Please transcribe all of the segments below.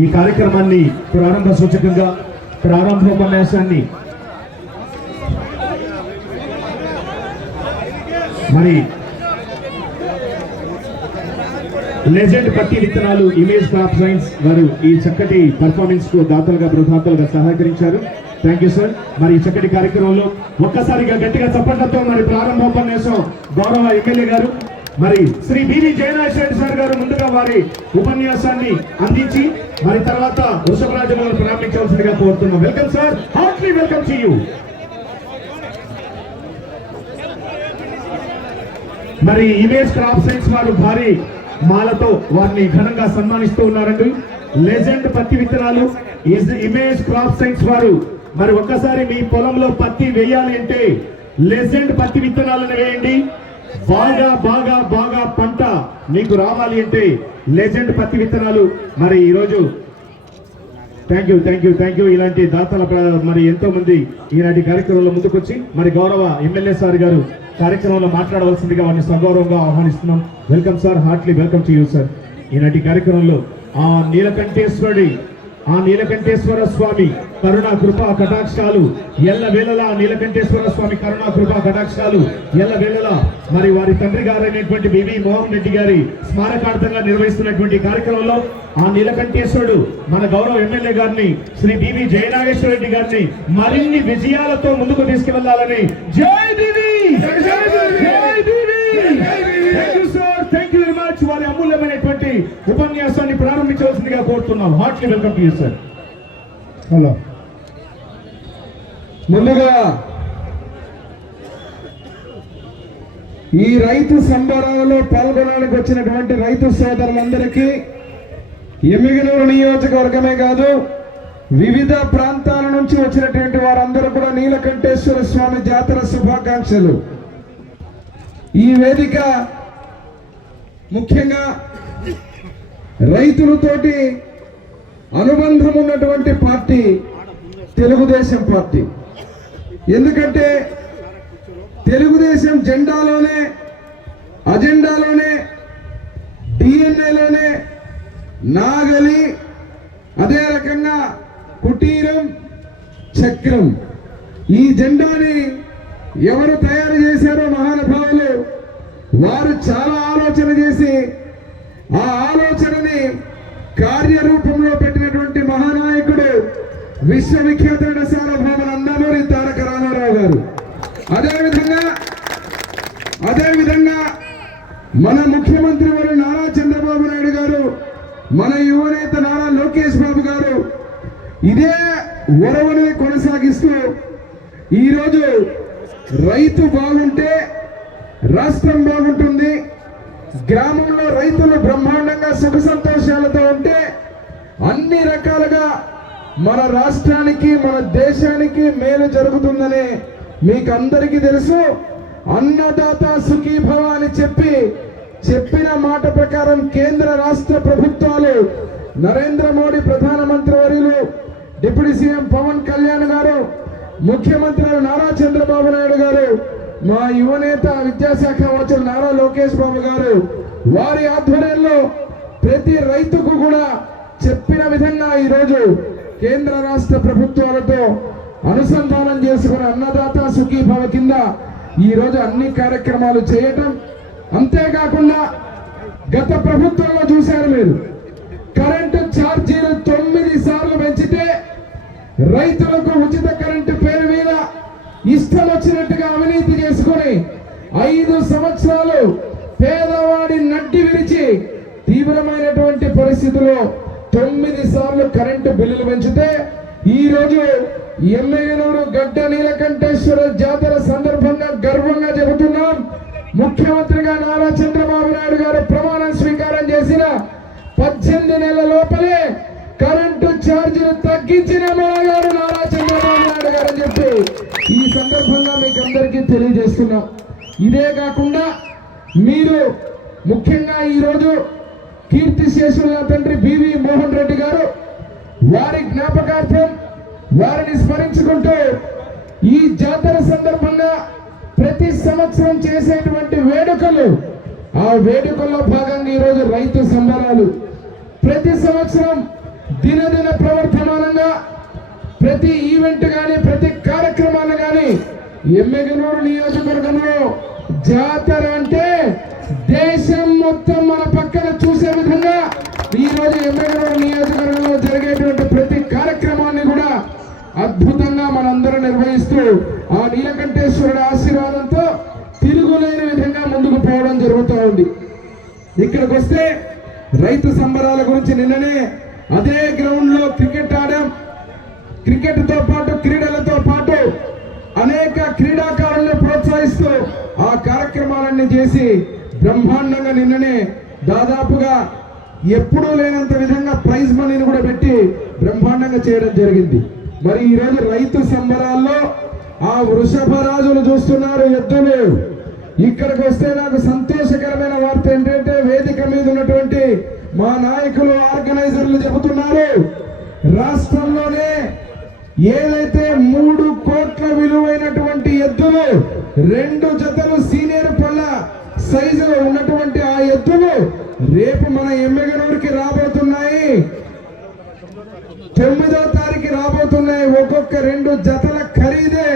ఈ కార్యక్రమాన్ని ప్రారంభ సూచకంగా ప్రారంభోపన్యాసాన్ని మరి లెజెండ్ పత్తి విత్తనాలు ఇమేజ్ క్రాప్ సైన్స్ వారు ఈ చక్కటి పర్ఫార్మెన్స్కు దాతలుగా బృహాతలుగా సహకరించారు. థ్యాంక్ యూ సార్ మరి ఈ చక్కటి కార్యక్రమంలో ఒక్కసారిగా గట్టిగా చప్పట్లతో మరి ప్రారంభోపన్యాసం గౌరవ ఎమ్మెల్యే గారు. మరి శ్రీ బివి జయనాథ్ సార్ గారు ముందుగా వారి ఉపన్యాసాన్ని అందించి మరి తర్వాత వృషభరాజులను ప్రారంభించవలసిందిగా కోరుతున్నాం. Welcome sir heartly welcome to you మరి ఇమేజ్ క్రాప్ సైన్స్ వారు భారీ మాలతో వారిని ఘనంగా సన్మానిస్తూ ఉన్నారండి. లెజెండ్ పత్తి విత్తనాలు ఇజ్- ఇమేజ్ క్రాప్ సైన్స్ వారు మరి ఒక్కసారి మీ పొలంలో పత్తి వేయాలి అంటే లెజెండ్ పత్తి విత్తనాలను వేయండి. బాగా బాగా బాగా పంట మీకు రావాలి అంటే లెజెండ్ పత్తి విత్తనాలు. మరి ఈరోజు thank you thank you thank you. ఇలాంటి దాతల మరి ఎంతో మంది ఈనాటి కార్యక్రమంలో ముందుకొచ్చి మరి గౌరవ ఎమ్మెల్యే సార్ గారు కార్యక్రమంలో మాట్లాడవలసిందిగా వారిని సగౌరవంగా ఆహ్వానిస్తున్నాం. Welcome sir heartly welcome to you sir. ఈనాటి కార్యక్రమంలో ఆ నీలకంఠేశ్వరుడి ఆ నీలకంఠేశ్వర స్వామి కరుణా కృపా కటాక్షాలు ఎల్ల వేళలా నీలకంఠేశ్వర స్వామి కరుణా కృపా కటాక్షాలు ఎల్ల వేళలా మరి వారి తండ్రి గారైనటువంటి బివి మోహన్ రెడ్డి గారి స్మారకార్థంగా నిర్వహిస్తున్నటువంటి కార్యక్రమంలో ఆ నీలకంఠేశ్వరుడు మన గౌరవ ఎమ్మెల్యే గారిని శ్రీ బివి జయనాగేశ్వర రెడ్డి గారిని మరిన్ని విజయాలతో ముందుకు తీసుకువెళ్ళాలని జై దేవి జై దేవి థ్యాంక్ వారి అమూల్యమైనటువంటి ఉపన్యాసాన్ని ప్రారంభించవలసిందిగా కోరుతున్నాం. Heartly welcome to you sir hello. ముందుగా ఈ రైతు సంబరాలలో పాల్గొనడానికి వచ్చినటువంటి రైతు సోదరులందరికీ ఎమ్మిగనూరు నియోజకవర్గమే కాదు వివిధ ప్రాంతాల నుంచి వచ్చినటువంటి వారందరూ కూడా నీలకంఠేశ్వర స్వామి జాతర శుభాకాంక్షలు. ఈ వేదిక ముఖ్యంగా రైతులతోటి అనుబంధం ఉన్నటువంటి పార్టీ తెలుగుదేశం పార్టీ. ఎందుకంటే తెలుగుదేశం జెండాలోనే అజెండాలోనే డిఎన్ఏలోనే నాగలి అదే రకంగా కుటీరం చక్రం. ఈ జెండాని ఎవరు తయారు చేశారో మహానుభావులు వారు చాలా ఆలోచన చేసి ఆ ఆలోచనని కార్యరూపంలో పెట్టినటువంటి మహానాయకుడు విశ్వవిఖ్యాతుడైన సార్వభౌమ నందమూరి తారక రామారావు గారు. అదేవిధంగా అదేవిధంగా మన ముఖ్యమంత్రి వారు నారా చంద్రబాబు నాయుడు గారు మన యువనేత నారా లోకేష్ బాబు గారు ఇదే ఒరవని కొనసాగిస్తూ ఈరోజు రైతు బాగుంటే రాష్ట్రం బాగుంటుంది. గ్రామంలో రైతులు బ్రహ్మాండంగా సుఖ సంతోషాలతో ఉంటే అన్ని రకాలుగా మన రాష్ట్రానికి మన దేశానికి మేలు జరుగుతుందని మీకు అందరికీ తెలుసు. అన్నదాత సుఖీభవ అని చెప్పి చెప్పిన మాట ప్రకారం కేంద్ర రాష్ట్ర ప్రభుత్వాలు నరేంద్ర మోడీ ప్రధానమంత్రి వర్యులు డిప్యూటీ సీఎం పవన్ కళ్యాణ్ గారు ముఖ్యమంత్రి నారా చంద్రబాబు నాయుడు గారు మా యువనేత విద్యాశాఖ మంత్రి నారా లోకేష్ బాబు గారు వారి ఆధ్వర్యంలో ప్రతి రైతుకు కూడా చెప్పిన విధంగా ఈరోజు కేంద్ర రాష్ట్ర ప్రభుత్వాలతో అనుసంధానం చేసుకున్న అన్నదాత సుఖీభావ కింద ఈ రోజు అన్ని కార్యక్రమాలు చేయటం. అంతేకాకుండా గత ప్రభుత్వంలో చూశారు మీరు కరెంటు ఛార్జీలు తొమ్మిది సార్లు పెంచితే రైతులకు ఉచిత కరెంటు ఇష్టం వచ్చినట్టుగా అవినీతి చేసుకొని ఐదు సంవత్సరాలు పేదవాడి నడ్డి విరిచి తీవ్రమైనటువంటి పరిస్థితుల్లో తొమ్మిది సార్లు కరెంటు బిల్లులు పెంచితే ఈరోజు రోజు ఎమ్మెగనూరు గడ్డ నీలకంఠేశ్వర జాతర సందర్భంగా గర్వంగా చెబుతున్నాం. ముఖ్యమంత్రిగా నారా చంద్రబాబు నాయుడు గారు ప్రమాణ స్వీకారం చేసిన పద్దెనిమిది నెలల లోపలే కరెంటు ఛార్జీలు తగ్గించిన మనగారు నారా చంద్రబాబు నాయుడు గారు చెప్పి ఈ సందర్భంగా మీకు అందరికీ తెలియజేస్తున్నాం. ఇదే కాకుండా మీరు ముఖ్యంగా ఈరోజు కీర్తి శేషుల తండ్రి బివి మోహన్ రెడ్డి గారు వారి జ్ఞాపకార్థం వారిని స్మరించుకుంటూ ఈ జాతర సందర్భంగా ప్రతి సంవత్సరం చేసేటువంటి వేడుకలు ఆ వేడుకల్లో భాగంగా ఈరోజు రైతు సంబరాలు. ప్రతి సంవత్సరం ప్రతి ఈవెంట్ కానీ ప్రతి కార్యక్రమాలు కానీ ఎమ్మెగనూరు నియోజకవర్గంలో జాతర అంటే దేశం మొత్తం మన పక్కన చూసే విధంగా ఈరోజు ఎమ్మెగనూరు నియోజకవర్గంలో జరిగేటువంటి ప్రతి కార్యక్రమాన్ని కూడా అద్భుతంగా మనందరూ నిర్వహిస్తూ ఆ నీలకంఠేశ్వరుడు ఆశీర్వాదంతో తిరుగులేని విధంగా ముందుకు పోవడం జరుగుతూ ఉంది. ఇక్కడికి వస్తే రైతు సంబరాల గురించి నిన్ననే అదే గ్రౌండ్లో క్రికెట్ ఆడాం. క్రికెట్తో పాటు క్రీడలతో పాటు అనేక క్రీడాకారులను ప్రోత్సహిస్తూ ఆ కార్యక్రమాలన్నీ చేసి బ్రహ్మాండంగా నిన్ననే దాదాపుగా ఎప్పుడూ లేనంత విధంగా ప్రైజ్ మనీని కూడా పెట్టి బ్రహ్మాండంగా చేయడం జరిగింది. మరి ఈ రోజు రైతు సంబరాల్లో ఆ వృషభ రాజులు చూస్తున్నారు ఎద్దులు ఇక్కడికి వస్తే నాకు సంతోషకరమైన వార్త ఏంటంటే వేదిక మీద ఉన్నటువంటి మా నాయకులు ఆర్గనైజర్లు చెబుతున్నారు రాష్ట్రంలోనే ఏదైతే మూడు కోట్ల విలువైనటువంటి ఎద్దులు రెండు జతలు సీనియర్ పళ్ళ సైజులో ఉన్నటువంటి ఆ ఎద్దులు రేపు మన ఎమ్మెగనూరుకి రాబోతున్నాయి. తొమ్మిదో తారీఖు రాబోతున్నాయి. ఒక్కొక్క రెండు జతల ఖరీదే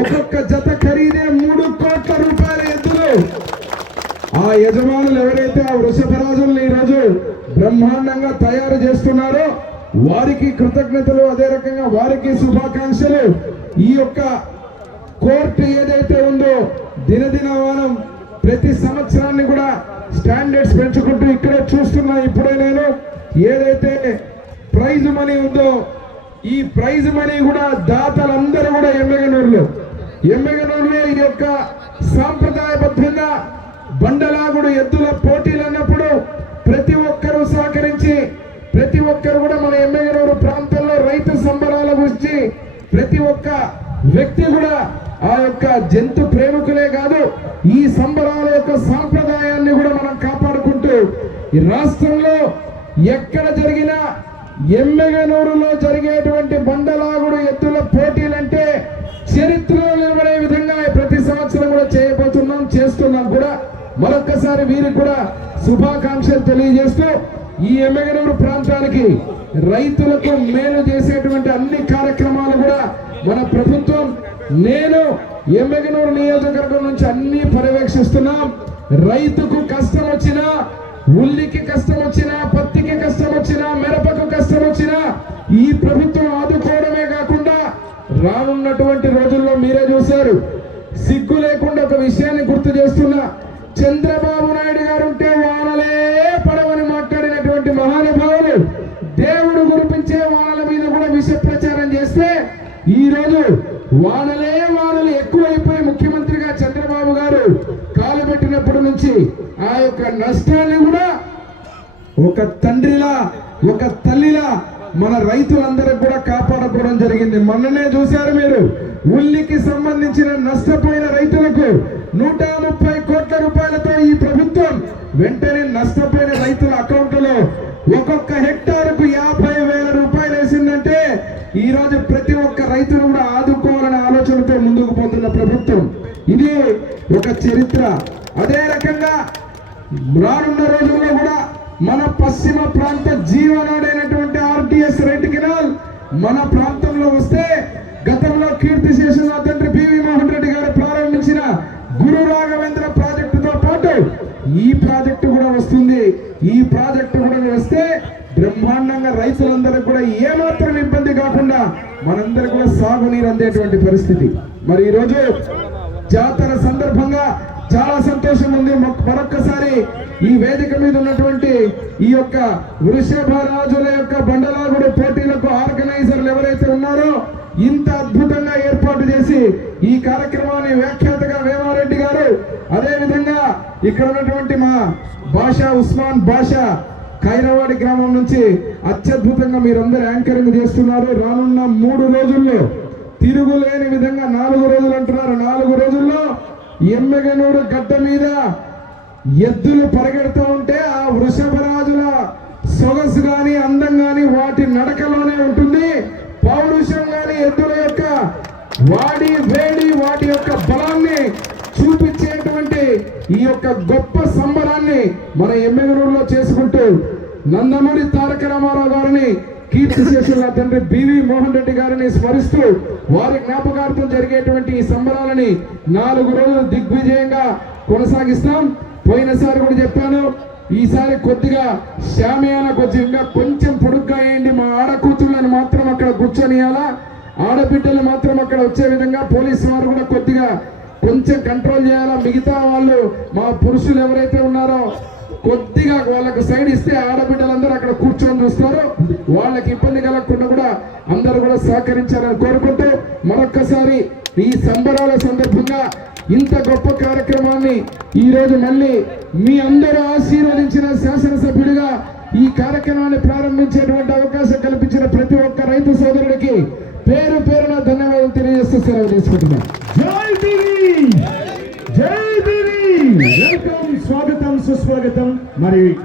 ఒక్కొక్క జత ఖరీదే మూడు కోట్ల రూపాయల ఎద్దులు. ఆ యజమానులు ఎవరైతే ఆ వృషభరాజుల్ని ఈరోజు బ్రహ్మాండంగా తయారు చేస్తున్నారో వారికి కృతజ్ఞతలు అదే రకంగా వారికి శుభాకాంక్షలు. ఈ యొక్క కోర్టు ఏదైతే ఉందో దినదినమానం ప్రతి సంవత్సరాన్ని కూడా స్టాండర్డ్స్ పెంచుకుంటూ ఇక్కడే చూస్తున్నా ఇప్పుడే నేను ఏదైతే ప్రైజ్ మనీ ఉందో ఈ ప్రైజ్ మనీ కూడా దాతలందరూ కూడా ఎమ్మెగనూరులో. ఎమ్మెగనూరులో ఈ యొక్క సాంప్రదాయబద్ధంగా బండలాగుడు ఎద్దుల పోటీలు అన్నప్పుడు ప్రతి ఒక్క ఒక్కరు కూడా మన ఎమ్మెగనూరు ప్రాంతంలో రైతు సంబరాల గురించి ప్రతి ఒక్క వ్యక్తి కూడా ఆ యొక్క జంతు ప్రేమికులే కాదు ఈ సంబరాల యొక్క సాంప్రదాయాన్ని కూడా మనం కాపాడుకుంటూ ఈ రాష్ట్రంలో ఎక్కడ జరిగినా ఎమ్మెగనూరులో జరిగేటువంటి బండలాగుడు ఎత్తుల పోటీలంటే చరిత్రలో నిలబడే విధంగా ప్రతి సంవత్సరం కూడా చేయబోతున్నాం చేస్తున్నాం కూడా. మరొక్కసారి వీరికి కూడా శుభాకాంక్షలు తెలియజేస్తూ ఈ ఎమ్మెగనూరు ప్రాంతానికి రైతులకు మేలు చేసేటువంటి అన్ని కార్యక్రమాలు కూడా మన ప్రభుత్వం నేను ఎమ్మెగనూరు నియోజకవర్గం నుంచి అన్ని పర్యవేక్షిస్తున్నాం. రైతుకు కష్టం వచ్చినా ఉల్లికి కష్టం వచ్చినా పత్తికి కష్టం వచ్చినా మిరపకు కష్టం వచ్చినా ఈ ప్రభుత్వం ఆదుకోవడమే కాకుండా రానున్నటువంటి రోజుల్లో మీరే చూశారు. సిగ్గు లేకుండా ఒక విషయాన్ని గుర్తు చేస్తున్నా. చంద్రబాబు వానలే వానలు ఎక్కువైపోయి ముఖ్యమంత్రిగా చంద్రబాబు గారు కాలు పెట్టినప్పటి నుంచి ఆ యొక్క నష్టాన్ని కూడా ఒక తండ్రిలా ఒక తల్లిలా మన రైతులందరికి కూడా కాపాడుకోవడం జరిగింది. మొన్ననే చూశారు మీరు ఉల్లికి సంబంధించిన నష్టపోయిన రైతులకు నూట ముప్పై కోట్ల రూపాయలతో ఈ ప్రభుత్వం వెంటనే నష్టపోయిన రైతుల అకౌంట్లో ఒక్కొక్క హెక్టార్కు యాభై వేల రూపాయలు వేసిందంటే ఈ రోజు ప్రతి ఒక్క రైతును కూడా ఆదుకో ఇది ఒక చరిత్ర. అదే రకంగా రానున్న రోజుల్లో కూడా మన పశ్చిమ ప్రాంత జీవనాడైనటువంటి ఆర్టీఎస్ రెడ్ కెనాల్ మన ప్రాంతంలో వస్తే గతంలో కీర్తి చేసిన తండ్రి పివి మోహన్ రెడ్డి గారు ప్రారంభించిన గురు రాఘవేంద్ర ప్రాజెక్టుతో పాటు ఈ ప్రాజెక్టు కూడా వస్తుంది. ఈ ప్రాజెక్టు కూడా వస్తే బ్రహ్మాండంగా రైతులందరికీ కూడా ఏమాత్రం ఇబ్బంది కాకుండా మనందరూ కూడా సాగునీరు అందేటువంటి పరిస్థితి. మరి ఈరోజు జాతర సందర్భంగా చాలా సంతోషం ఉంది. మరొక్కసారి ఈ వేదిక మీద ఉన్నటువంటి ఈ యొక్క వృషభ రాజుల యొక్క బండలాగుడు పోటీలకు ఆర్గనైజర్లు ఎవరైతే ఉన్నారో ఇంత అద్భుతంగా ఏర్పాటు చేసి ఈ కార్యక్రమాన్ని వ్యాఖ్యాతగా వేమారెడ్డి గారు అదే విధంగా ఇక్కడ ఉన్నటువంటి మా భాషా ఉస్మాన్ భాషా ఖైరవాడి గ్రామం నుంచి అత్యద్భుతంగా మీరందరూ యాంకరింగ్ చేస్తున్నారు. రానున్న మూడు రోజుల్లో తిరుగులేని విధంగా నాలుగు రోజులు అంటున్నారు నాలుగు రోజుల్లో ఎమ్మెగనూరు గడ్డ మీద ఎద్దులు పరిగెడుతూ ఉంటే ఆ వృషభరాజుల సొగసు కానీ అందం కానీ వాటి నడకలోనే ఉంటుంది. పౌరుషం కానీ ఎద్దుల యొక్క వాడి వేడి వాటి యొక్క బలాన్ని చూపించేటువంటి ఈ యొక్క గొప్ప సంబరాన్ని మన ఎమ్మెగనూరులో చేసుకుంటూ నందమూరి తారక రామారావు గారిని కీర్తి శేషుల తండ్రి బివి మోహన్ రెడ్డి గారిని స్మరిస్తూ వారి జ్ఞాపకార్థం జరిగేటువంటి ఈ సంబరాలని నాలుగు రోజులు దిగ్విజయంగా కొనసాగిస్తాం. పోయినసారి కూడా చెప్పాను ఈసారి కొద్దిగా శామయాన కొద్దిగా కొంచెం పొడుగ్గా వేయండి. మా ఆడ కూతుళ్ళని మాత్రం అక్కడ కూర్చొనియాలా ఆడబిడ్డలు మాత్రం అక్కడ వచ్చే విధంగా పోలీసు వారు కూడా కొద్దిగా కొంచెం కంట్రోల్ చేయాలా? మిగతా వాళ్ళు మా పురుషులు ఎవరైతే ఉన్నారో కొద్దిగా వాళ్ళకు సైడ్ ఇస్తే ఆడబిడ్డలందరూ అక్కడ కూర్చొని చూస్తారు. వాళ్ళకి ఇబ్బంది కలగకుండా కూడా అందరూ కూడా సహకరించాలని కోరుకుంటూ మరొక్కసారి ఈ సంబరాల సందర్భంగా ఇంత గొప్ప కార్యక్రమాన్ని ఈ రోజు మళ్ళీ మీ అందరూ ఆశీర్వదించిన శాసనసభ్యుడిగా ఈ కార్యక్రమాన్ని ప్రారంభించేటువంటి అవకాశం కల్పించిన ప్రతి ఒక్క రైతు సోదరుడికి పేరు పేరున ధన్యవాదాలు తెలియజేస్తూ సెలవు తీసుకుంటున్నాను జై జై వెల్కమ్ స్వాగతం సుస్వాగతం. మరి